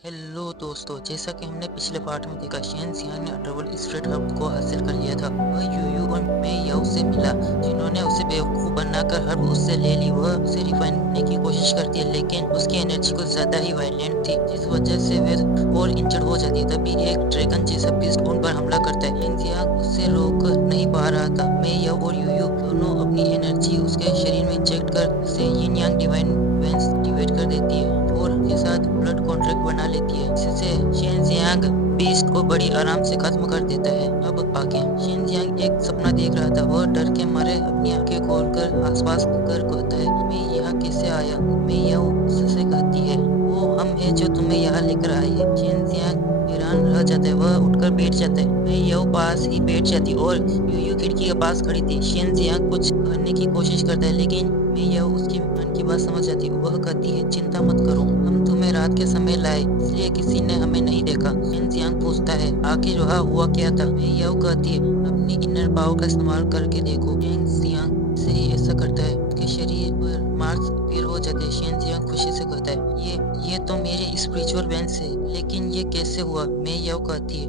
Hello दोस्तों, जैसा कि हमने पिछले पार्ट में देखा, शेन जियांग ने अंडरवर्ल्ड स्ट्रेट हर्ब को हासिल कर लिया था। वह यूयू और मे याओ से मिला, जिन्होंने उसे बेवकूफ बनाकर हर्ब उससे ले ली। वह उसे रिफाइन करने की कोशिश करती है, लेकिन उसकी एनर्जी कुछ ज्यादा ही वायलेंट थी, जिस वजह से वह और इंजर्ड हो जाती है। तभी एक ड्रैगन जैसा बीस्ट उन पर हमला करता है। शेन जियांग उससे रोक नहीं पा रहा था। मे याओ और यूयू दोनों अपनी एनर्जी उसके शरीर में इंजेक्ट कर उसे यिन यांग डिवाइन वेंस एक्टिवेट कर देती है और के साथ ब्लड कॉन्ट्रैक्ट बना लेती है, जिससे शेन जियांग बीस्ट को बड़ी आराम से खत्म कर देता है। अब आगे शेन जियांग एक सपना देख रहा था। वह डर के मारे अपनी आंखें खोलकर आसपास कर कहता है, मैं यहाँ कैसे आया? मैं यह उससे कहती है, वो हम है जो तुम्हें यहाँ लेकर आए हैं। शेन जियांग हैरान रह जाता है। वह उठकर बैठ जाता है। मैं यह पास ही बैठ जाती और यूयू खिड़की के पास खड़ी थी। शेन जियांग कुछ करने की कोशिश करता है, लेकिन मैं यह उसके मन की बात समझ जाती। वह कहती है, चिंता मत करो, हम तुम्हें रात के समय लाए, इसलिए किसी ने हमें नहीं देखा। शेन जियांग पूछता है, आखिर वहाँ हुआ क्या था? मैं यह कहती है, अपनी इनर पावर का इस्तेमाल करके देखो। शेन जियांग से ही ऐसा करता है, उसके शरीर पर मार्क्स अपीयर हो जाते हैं। शेन जियांग खुशी से कहता है, ये तो मेरे स्पिरिचुअल वेंस है, लेकिन ये कैसे हुआ? मैं यह कहती है,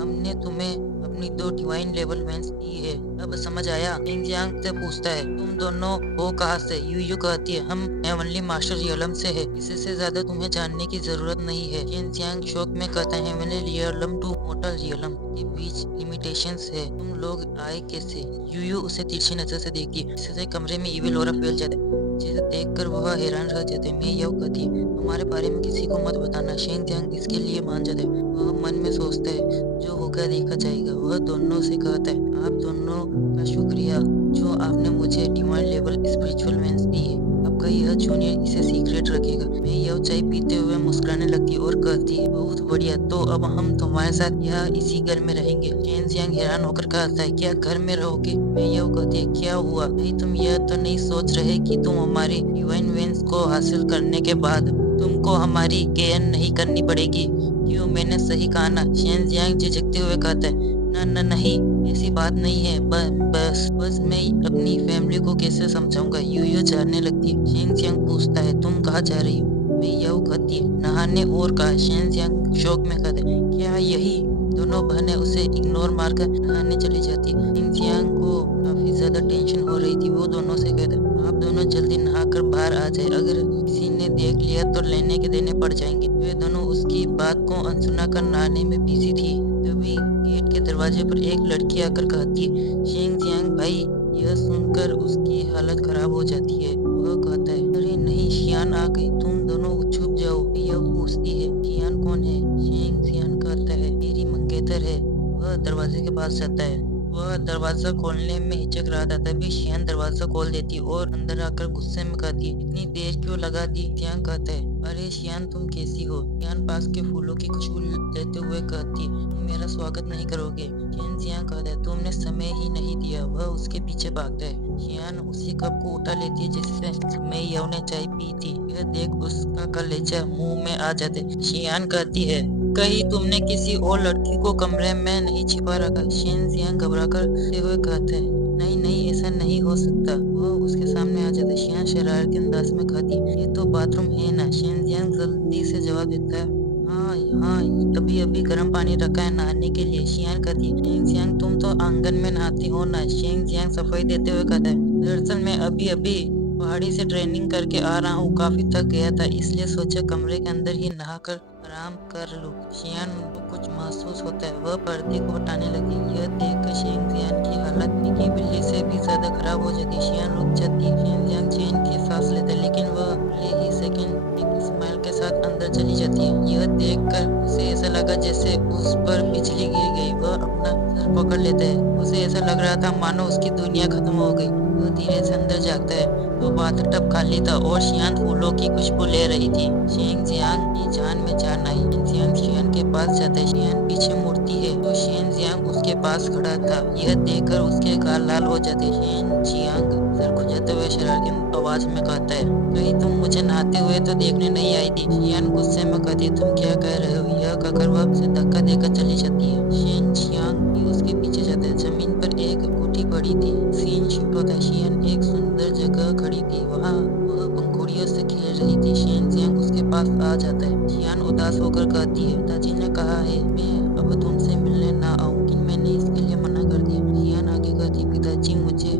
हमने तुम्हें अपनी 2 डिवाइन लेवल वेंस दी है, अब समझ आया? शेन जियांग से पूछता है, तुम दोनों हो कहाँ से? यूयू कहती है, हम हेवनली मास्टर रियलम से है, इससे ज्यादा तुम्हें जानने की जरूरत नहीं है। शेन जियांग शौक में कहता है, heavenly realm to mortal realm के बीच लिमिटेशंस है, तुम लोग आए कैसे? यूयू उसे तिरछी नजर से देखती है, इससे कमरे में इविल ऑरा फैल जाता है, जिसे देखकर वह हैरान रह जाते हैं। मैं यह कहती है, हमारे बारे में किसी को मत बताना। शेन जियांग इसके लिए मान जाते हैं। वह मन में सोचता है, जो होगा देखा जाएगा। वह दोनों से कहता है, आप दोनों का शुक्रिया जो आपने मुझे डिवाइन लेवल स्पिरिचुअल वेंस दी है। आपका यह जूनियर इसे सीक्रेट रखेगा। मैं यह चाय पीते हुए मुस्कुराने लगती और कहती है, बहुत बढ़िया, तो अब हम तुम्हारे साथ यहाँ इसी घर में रहेंगे। शेन जियांग हैरान होकर कहता है, क्या घर में रहोगे? मैं यह कहती है, क्या हुआ? नहीं, तुम यह तो नहीं सोच रहे कि तुम हमारी डिवाइन वेंस को हासिल करने के बाद तुमको हमारी केयर नहीं करनी पड़ेगी? क्यों, मैंने सही कहा ना? शेन जियांग झिझकते हुए कहता है, न नहीं, ऐसी बात नहीं है। बस मैं अपनी फैमिली को कैसे समझाऊंगा? यूयू जानने लगती है। शेन जियांग पूछता है, तुम कहाँ जा रही हो? मैं यह कहती है, नहाने। और कहा? शेन जियांग शौक में कहते है, क्या यही? दोनों बहनें उसे इग्नोर मारकर नहाने चली जाती है। शेन जियांग को काफी ज्यादा टेंशन हो रही थी। वो दोनों से कहते, आप दोनों जल्दी नहाकर बाहर आ जाए, अगर किसी ने देख लिया तो लेने के देने पड़ जाएंगे। वे दोनों उसकी बात को अनसुना कर नहाने में बिजी थी। तभी गेट के दरवाजे पर एक लड़की आकर कहती है, शेन जियांग भाई। यह सुनकर उसकी हालत खराब हो जाती है। वह कहता है, अरे नहीं, शियान आ गई, तुम दोनों छुप जाओ। यह पूछती है, शियान कौन है? शेन जियांग कहता है, मेरी मंगेतर है। वह दरवाजे के पास जाता है। वह दरवाजा खोलने में हिचक रहा था, तभी शियान दरवाजा खोल देती और अंदर आकर गुस्से में कहती है, इतनी देर क्यों लगा दी? जियांग कहता है, अरे शियान, तुम कैसी हो? शियान पास के फूलों की खुशबू लेते हुए कहती है, तुम मेरा स्वागत नहीं करोगे? शियान जियांग कहता है, तुमने समय ही नहीं दिया। वह उसके पीछे भागता है। शियान उसी कप को उठा लेती है जिससे मैं यव ने चाय पी थी। यह देख उसका कलेजा मुंह में आ जाते। शियान कहती है, कहीं तुमने किसी और लड़की को कमरे में नहीं छिपा रखा? शेन जियांग घबरा कर हुए कहते हैं, नहीं नहीं, ऐसा नहीं हो सकता। वह उसके सामने आ जाता है। शियान शरारती अंदाज में कहती है, ये तो बाथरूम है ना? शेन जियांग जल्दी से जवाब देता है, हाँ हाँ, अभी अभी गर्म पानी रखा है नहाने के लिए। शियान कहती है, शेन जियांग, तुम तो आंगन में नहाती हो ना? शेन जियांग सफाई देते हुए कहता है, दरअसल मैं अभी अभी पहाड़ी से ट्रेनिंग करके आ रहा हूँ, काफी थक गया था, इसलिए सोचा कमरे के अंदर ही नहाकर आराम कर लूं। शियान को कुछ महसूस होता है। वह पर्दे को हटाने लगी। यह देखकर शेन जियांग की हालत निकी बिल्ली से भी ज्यादा खराब हो जाती है। शियान रुक जाती है। शेन जियांग चैन की सांस लेता है, लेकिन वह अगले ही सेकंड एक स्माइल के साथ अंदर चली जाती है। यह देखकर उसे ऐसा लगा जैसे उस पर बिजली गिर गई। वह अपना सर पकड़ लेता है। उसे ऐसा लग रहा था मानो उसकी दुनिया खत्म हो गई। वह धीरे से अंदर जागता है तो बाथटब खाली था और शियान फूलों की खुशबू ले रही थी। शेन जियांग की जान में जान आई। शेन जियांग शियान के पास जाता है। शियान पीछे मुड़ती है तो शेन जियांग उसके पास खड़ा था। यह देखकर उसके गाल लाल हो जाते। शेन जियांग सर खुजाते हुए शरारती आवाज में कहता है, कहीं तुम मुझे नहाते हुए तो देखने नहीं आई थी? शियान गुस्से में कहती है, तुम क्या कह रहे हो? यह कहकर वह उसे धक्का देकर चली जाती है। शेन जियांग भी उसके पीछे जाता है। जमीन पर एक गुटी पड़ी थी। सीन शिफ्ट होता है। शियान एक सुंदर जगह खड़ी थी। वहाँ वह पंखुड़ियों से खेल रही थी। शेन जियांग उसके पास आ जाता है। शियान उदास उदास होकर कहती है, पिताजी ने कहा है मैं अब तुमसे मिलने ना आऊं, लेकिन मैंने इसके लिए मना कर दिया। शियान आगे कहती, पिताजी मुझे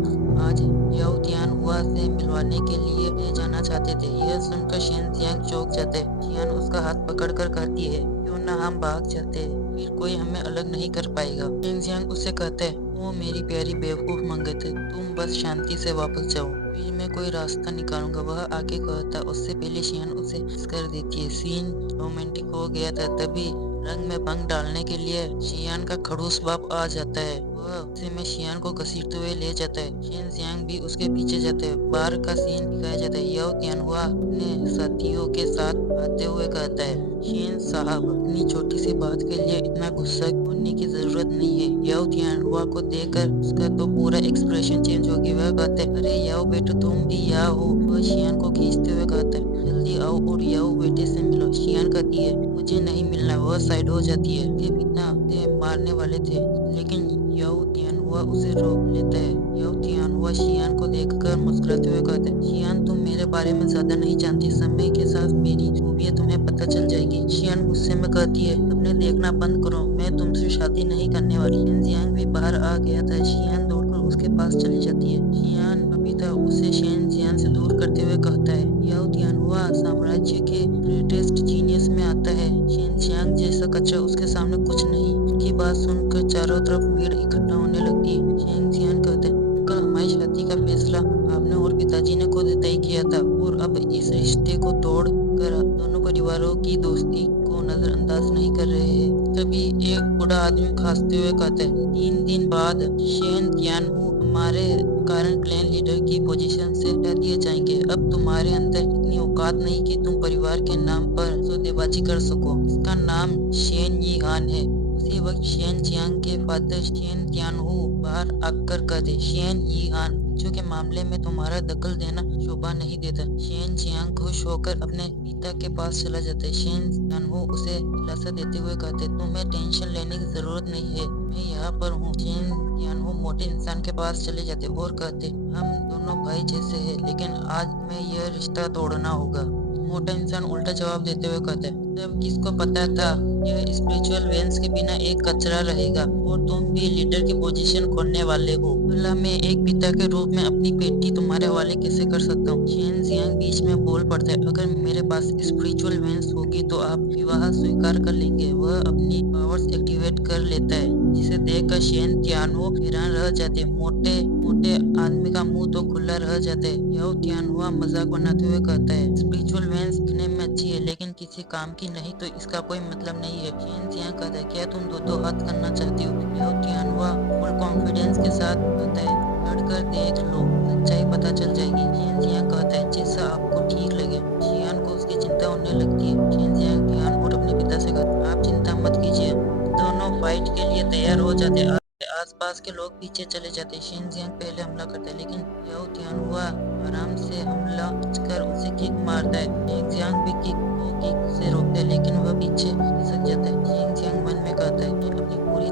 आज याओ तियानहुआ से मिलवाने के लिए ले जाना चाहते थे। यह सुनकर शेन जियांग चौंक जाता है। शियान उसका हाथ पकड़कर कहती है, क्यों ना हम भाग जाते हैं, फिर कोई हमें अलग नहीं कर पाएगा। शेन जियांग उससे कहता है, ओ मेरी प्यारी बेवकूफ मंगत, तुम बस शांति से वापस जाओ, फिर मैं कोई रास्ता निकालूंगा। वह आगे कहता, उससे पहले शियान उसे किस कर देती है। सीन रोमांटिक हो गया था, तभी रंग में भंग डालने के लिए शियान का खड़ूस बाप आ जाता है। वह उसे में शियान को घसीटते हुए ले जाता है। शेन जियांग भी उसके पीछे जाता है। बाहर का सीन दिखाया जाता है। याओ तियानहुआ अपने साथियों के साथ आते हुए कहता है, शेन साहब अपनी छोटी सी बात के लिए इतना गुस्सा होने की जरूरत नहीं है। याओ तियानहुआ को देखकर उसका तो पूरा एक्सप्रेशन चेंज हो गया। वह कहता है, अरे याओ बेटे तुम भी यहाँ हो। वह शियान को खींचते हुए कहता है, जल्दी आओ और याओ बेटे से मिलो। शियान कहती है, मुझे नहीं मिलना। वह साइड हो जाती है। उसके पिता उसे मारने वाले थे, लेकिन याओ तियानहुआ उसे रोक लेता है। याओ तियानहुआ शियान को देखकर मुस्कुराते हुए कहता है, शियान तुम मेरे बारे में ज्यादा नहीं जानती, समय के साथ मेरी खूबियां तुम्हें पता चल जाएगी। शियान गुस्से में कहती है, अपने देखना बंद करो, मैं तुमसे शादी नहीं करने वाली। शेन जियांग भी बाहर आ गया था। शियान दौड़कर उसके पास चली जाती है। शियान का पिता उसे शेन जियांग से दूर करते हुए कहता है, याओ तियानहुआ साम्राज्य के ग्रेटेस्ट जीनियस में आता है। शेन जियांग जैसा कचरा उसके सामने कुछ नहीं। उनकी बात सुनकर चारों तरफ भीड़ इकट्ठा होने लगती है। शेन जियांग कहते हैं, अंकल हमारी शादी का फैसला आपने और पिताजी ने खुद तय किया था, और अब इस रिश्ते को तोड़ कर दोनों परिवारों की दोस्ती को नजरअंदाज नहीं कर रहे हैं। तभी एक बूढ़ा आदमी खांसते हुए कहता है, 3 दिन बाद शेन तियानहु हमारे कारण क्लैन लीडर की पोजीशन से हटा दिए जाएंगे। अब तुम्हारे अंदर इतनी औकात नहीं कि तुम परिवार के नाम पर सौदेबाजी कर सको। इसका नाम शेन यी हान है। उसी वक्त शेन जियांग के फादर शेन तियानहु बाहर आकर कहते, शेन यी हान बच्चों के मामले में तुम्हारा दखल देना शोभा नहीं देता। शेन जियांग खुश होकर अपने पिता के पास चला जाता है। शेन तियानहु उसे दिलासा देते हुए कहते, तुम्हें टेंशन लेने की जरूरत नहीं है, मैं यहाँ पर हूँ। शेन तियानहु मोटे इंसान के पास चले जाते और कहते, हम दोनों भाई जैसे हैं, लेकिन आज हमें यह रिश्ता तोड़ना होगा। मोटा इंसान उल्टा जवाब देते हुए कहता है, तब किसको पता था यह स्पिरिचुअल वेंस के बिना एक कचरा रहेगा, और तुम भी लीडर की पोजीशन खोलने वाले हो। भला मैं एक पिता के रूप में अपनी बेटी तुम्हारे हवाले कैसे कर सकता हूँ। शेन जियांग बीच में बोल पड़ता है, अगर मेरे पास स्पिरिचुअल वेंस होगी तो आप विवाह स्वीकार कर लेंगे। वह अपनी पावर्स एक्टिवेट कर लेता है, जिसे देखकर शेन तियानहु हैरान रह जाते। मोटे मोटे आदमी का मुंह तो खुला रह जाता है। याओ तियानहुआ मजाक बनाते हुए कहता है, स्पिरिचुअल वेंस दिखने में अच्छी है, लेकिन किसी काम की नहीं तो इसका कोई मतलब नहीं है। शेन जियांग कहता है, क्या तुम दो हाथ करना चाहती हो। याओ तियानहुआ फुल कॉन्फिडेंस के साथ कहता है, लड़कर देख लो, सच्चाई पता चल जाएगी। शेन जियांग कहता है, जैसा आपको ठीक लगे। शियान को उसकी चिंता होने लगती है। शेन जियांग ध्यान और अपने पिता से कहता है, आप चिंता मत कीजिए। दोनों फाइट के लिए तैयार हो जाते हैं। आसपास के लोग पीछे चले जाते हैं। शेन जियांग पहले हमला करता है, लेकिन याओ तियानहुआ आराम से हमला कर उसे किक मारता है। शेन जियांग भी किक से रोकता है, लेकिन वह पीछे खिसक जाता है। शेन जियांग मन में कहता है, मैं अपनी पूरी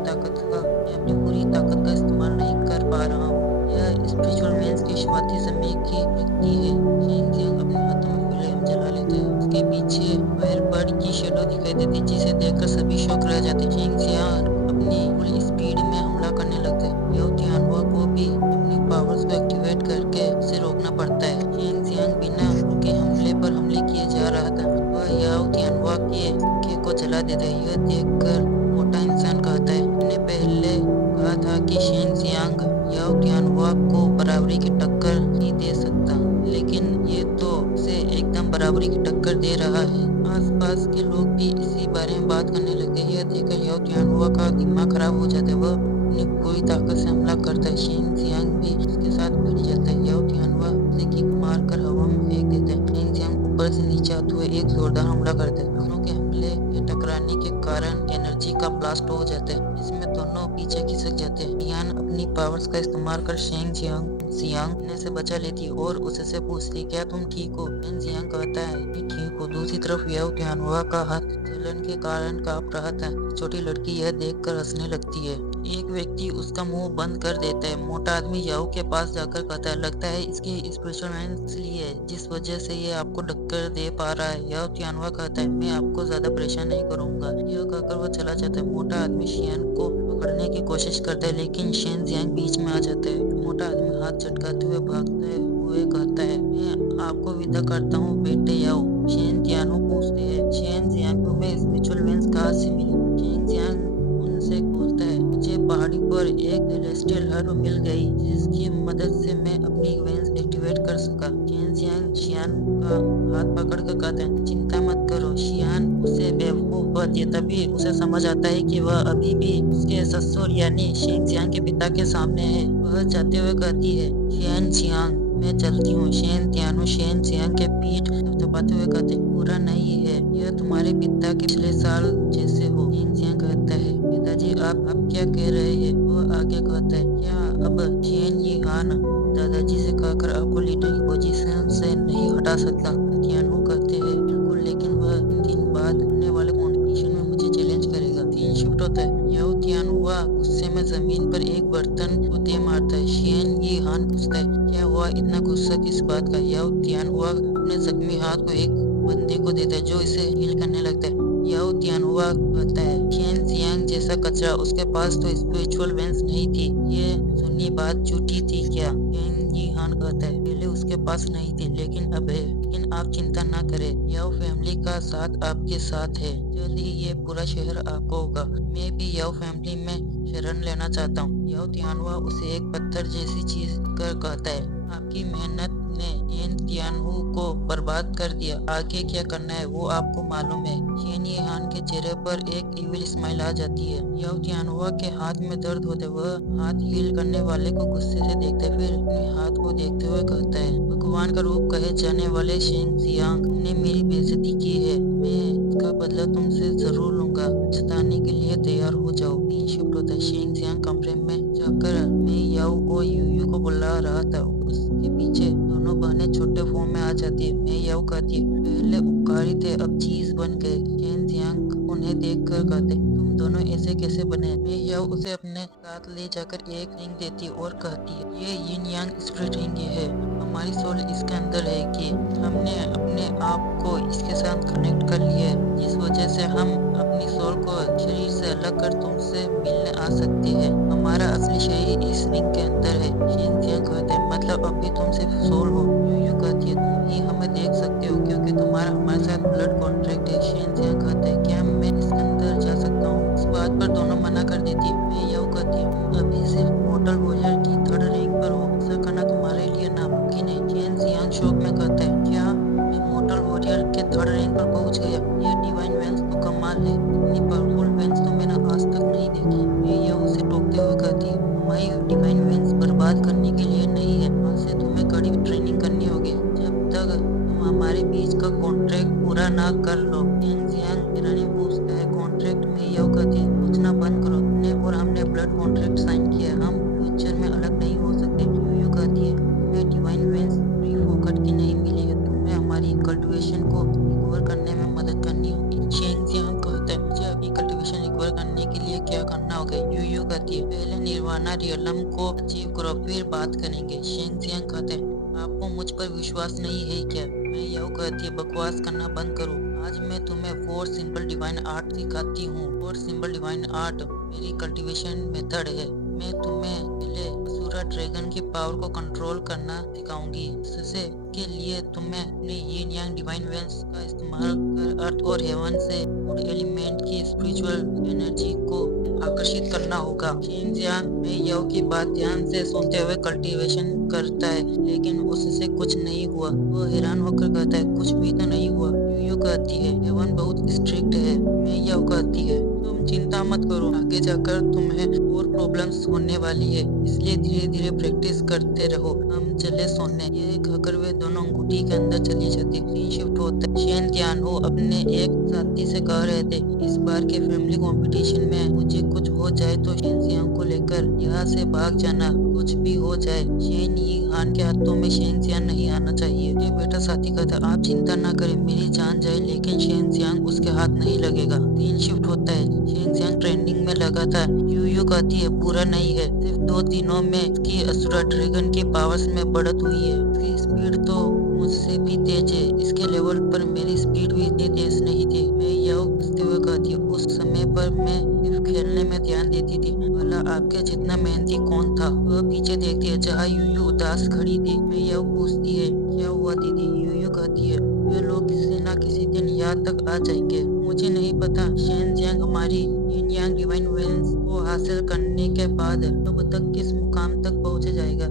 ताकत का इस्तेमाल नहीं कर पा रहा हूँ। यह स्पिरिचुअल मेंस के शुरुआती समय की व्यक्ति है। शेन जियांग अपने हाथों में फ्लेम जला लेता है। उसके पीछे फायर बर्ड की शेडो दिखाई देती है, जिसे देखकर सभी शौक रह जाते हैं। शेन जियांग अपनी फुल स्पीड में हमला करने लगता है। याओ तियानहुआ को भी अपनी पावर्स को एक्टिवेट करके उसे रोकना पड़ता है। शेन जियांग बिना रुके हमले पर हमले किए जा रहा था। वह याओ तियानहुआ के पंखे को जला देता है। यह देखकर मोटा इंसान कहता है, मैंने पहले कहा था कि शेन जियांग याओ तियानहुआ को बराबरी की टक्कर नहीं दे सकता, लेकिन ये तो उसे एकदम बराबरी की टक्कर दे रहा है। आसपास के लोग भी इसी बारे में बात करने लगते हैं। यह देखकर याओ तियानहुआ का दिमाग खराब हो जाता है। वह अपनी पूरी ताकत से हमला करता है। शेन जियांग भी उसके साथ भिड़ जाता है। याओ तियानहुआ उसे किक मार कर हवा में फेंक देता है। शेन जियांग ऊपर से नीचे आते हुए एक जोरदार हमला करता है। दोनों के हमले के टकराने के कारण एनर्जी का ब्लास्ट हो जाता है, जिसमें दोनों पीछे खिसक जाते हैं। शियान अपनी पावर्स का इस्तेमाल कर शेन जियांग जियांग ने से बचा लेती है और उससे पूछती क्या तुम ठीक हो। चेन जियांग कहता है मैं ठीक हूँ। दूसरी तरफ याओ तियानहुआ का हाथ जलन के कारण कांप रहा था। छोटी लड़की यह देखकर हंसने लगती है। एक व्यक्ति उसका मुंह बंद कर देता है। मोटा आदमी याओ के पास जाकर कहता है लगता है इसकी स्पेशल इसलिए है जिस वजह से ये आपको टक्कर दे पा रहा है। याओ तियानहुआ कहता है मैं आपको ज्यादा परेशान नहीं करूंगा। यह कहकर वह चला जाता है। मोटा आदमी शियान को पकड़ने की कोशिश करता है लेकिन शेन जियांग बीच में आ जाता है। मोटा आदमी हाथ चटकाते हुए भागते हुए कहता है मैं आपको विदा करता हूँ बेटे याओ। शेन जियांग पूछते हैं शेन जियांग तुम्हें स्पिरिचुअल वेंस कहाँ से मिली। शेन जियांग उनसे बोलता है मुझे पहाड़ी पर एक सेलेस्टियल हर्ब मिल गई जिसकी मदद से मैं अपनी वेंस एक्टिवेट कर सका। शेन जियांग शियान का हाथ पकड़ कर कहते हैं चिंता मत करो। शियान उसे बेवकूफ कहती है। तभी उसे समझ आता है कि वह अभी भी उसके ससुर यानी शेन जियांग के पिता के सामने है। वह जाते हुए कहती है शेन जियांग मैं चलती हूँ। शेन तियानु शेन जियांग के पीठ थपथपाते हुए कहते पूरा नहीं है यह तुम्हारे पिता के पिछले साल जैसे हो। शेन जियांग कहता है पिताजी आप क्या कह रहे हैं। वो आगे कहता है क्या अब शेन ये हान दादाजी से कहकर आपको लीडर की पोजीशन से नहीं हटा सकता। तियानु कहते हैं बिल्कुल लेकिन वह 3 दिन बाद होने वाले कॉम्पिटिशन में मुझे चैलेंज करेगा। 3 शिफ्ट होता है। याओ तियानुआ गुस्से में जमीन पर एक बर्तन को दे मारता है। शेन ये हान पूछता है क्या हुआ इतना गुस्सा किस बात का। याओ तियानुआ अपने जख्मी हाथ को एक बंदे को देता है जो इसे हील करने लगता है। याओ तियानुआ कहता है शेन जियांग जैसा कचरा उसके पास तो स्पिरिचुअल वेंस नहीं थी। ये सुनी बात झूठी थी क्या। शेन जी हान कहता है पहले उसके पास नहीं थी लेकिन अब है। लेकिन आप चिंता ना करें याओ फैमिली का साथ आपके साथ है। जल्द ही ये पूरा शहर आपको होगा। मैं भी याओ फैमिली में शरण लेना चाहता हूँ। याओ तियानुआ उसे एक पत्थर जैसी चीज कर कहता है आपकी मेहनत ने येन तियानहु को बर्बाद कर दिया। आगे क्या करना है वो आपको मालूम है। शेन ये हान के चेहरे पर एक इविल स्माइल आ जाती है। याओ तियानहुआ के हाथ में दर्द होता है। वह हाथ हील करने वाले को गुस्से से देखता है फिर अपने हाथ को देखते हुए कहता है भगवान का रूप कहे जाने वाले शेन जियांग तुमने मेरी बेइज्जती की है। मैं इसका बदला तुमसे जरूर लूंगा। जताने के लिए तैयार हो जाओ। 3 शिफ्ट होता है। शेन जियांग कमरे में जाकर मैं याओ और यूयू को बुला रहा था। उसके पीछे दोनों बहनें छोटे फॉर्म में आ जाती है। मैं याओ कहती है पहले उपकारी थे अब चीज बन गए। शेन जियांग उन्हें देख कर कहते तुम दोनों ऐसे कैसे बने। मैं याओ उसे अपने साथ ले जाकर एक रिंग देती है और कहती है ये यिन यांग स्पिरिट रिंग है। हमारी सोल इसके अंदर है कि हमने अपने आप को इसके साथ कनेक्ट कर लिया है जिस वजह से हम अपनी सोल को शरीर से अलग कर तुमसे मिलने आ सकते हैं। हमारा असली शरीर इस रिंग के अंदर है। शेन जियांग कहते हैं मतलब अब भी तुम सिर्फ सोल हो। यूयू कहती है तुम ही हमें देख सकते हो क्योंकि तुम्हारा हमारे साथ ब्लड कॉन्ट्रैक्ट है। शेन जियांग कहते हैं क्या मैं इसके अंदर जा सकता हूँ। इस बात पर दोनों मना कर देती है। मैं याओ कहती हूँ अभी सिर्फ मोर्टल वॉरियर की 3rd रैंक पर हो। ऐसा करना तुम्हारे लिए नामुमकिन है। शेन जियांग शौक में कहता है क्या मैं मोर्टल वॉरियर के 3rd रैंक पर पहुंच गया। ये डिवाइन वेंस तो कमाल है। इतनी पावरफुल वेंस तो मैंने आज तक नहीं देखी। मैं याओ उसे टोकते हुए कहती है हमारी डिवाइन वेंस बर्बाद करने के लिए नहीं है। आज से तुम्हें कड़ी ट्रेनिंग करनी होगी जब तक तुम हमारे बीच का कॉन्ट्रैक्ट पूरा ना कर लो। शेन जियांग ईरानी पूछता है कॉन्ट्रैक्ट। में याओ कहती है पूछना बंद करो। तुमने और हमने ब्लड कॉन्ट्रैक्ट साइन किया है। हम फ्यूचर में अलग नहीं हो सकते। यूयू कहती है तुम्हें डिवाइन वेंस फ्री फोकट की नहीं मिली है। तुम्हें हमारी कल्टिवेशन को रिकवर करने में मदद करनी होगी। शेन जियांग कहता है मुझे अभी कल्टिवेशन रिकवर करने के लिए क्या करना होगा। यूयू कहती है पहले निर्वाणा रियलम को अचीव करो फिर बात करेंगे। शेन जियांग कहते हैं आपको मुझ पर विश्वास नहीं है क्या। मैं याओ कहती है बकवास करना बंद करो। आज मैं तुम्हें 4 सिंपल डिवाइन आर्ट सिखाती हूँ। 4 सिंपल डिवाइन आर्ट मेरी कल्टीवेशन मेथड है। मैं तुम्हें पहले असुरा ड्रैगन की पावर को कंट्रोल करना सिखाऊंगी। इससे के लिए तुम्हें अपने यिन यांग डिवाइन वेंस का इस्तेमाल कर अर्थ और हेवन से वुड एलिमेंट की स्पिरिचुअल एनर्जी को आकर्षित करना होगा। शेन जियांग में याओ की बात ध्यान से सुनते हुए कल्टीवेशन करता है लेकिन उससे कुछ नहीं हुआ। वो हैरान होकर कहता है कुछ भी तो नहीं हुआ। यूयू कहती है हेवन बहुत स्ट्रिक्ट है। मैं याओ कहती है तुम चिंता मत करो आगे जाकर तुम्हें और प्रॉब्लम्स होने वाली है, इसलिए धीरे धीरे प्रैक्टिस करते रहो। हम चले सोने। ये कहकर वे दोनों अंगूठी के अंदर चली जाती। सीन शिफ्ट होता है। शेन तियानहो अपने एक साथी से कह रहे थे, इस बार के फैमिली कंपटीशन में मुझे कुछ हो जाए तो शेन जियांग को लेकर यहाँ से भाग जाना। कुछ भी हो जाए, शेन यी हान के हाथों में शेन जियांग नहीं आना चाहिए। ये बेटा साथी का था, आप चिंता ना करें, मेरी जान जाए लेकिन शेन जियांग उसके हाथ नहीं लगेगा। सीन शिफ्ट होता है। शेन जियांग ट्रेंडिंग में लगा था। यूयू कहती है बुरा नहीं है, सिर्फ 2 दिनों में इसकी असुरा ड्रैगन की पावर्स में बढ़त हुई है। इसकी स्पीड तो मुझसे भी तेज है, इसके लेवल पर मेरी स्पीड भी इतनी तेज नहीं थी। मैं याओ हंसते हुए कहती हूँ, उस समय पर मैं सिर्फ खेलने में ध्यान देती थी। भला आपके जितना मेहनती कौन था? वह पीछे देखती है जहाँ यूयू उदास खड़ी थी। मैं याओ पूछती है, क्या हुआ दीदी? यूयू कहती है, वे लोग किसी न किसी दिन यहाँ तक आ जाएंगे। मुझे नहीं पता। शेन जियांग हमारी यिन यांग डिवाइन वेलेंस को हासिल करने के बाद अब तक किस मुकाम तक पहुँच जाएगा।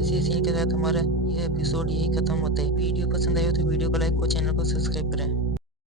इसी सीन के साथ हमारा यह एपिसोड यही खत्म होता है। वीडियो पसंद आए तो वीडियो को लाइक और चैनल को सब्सक्राइब करें।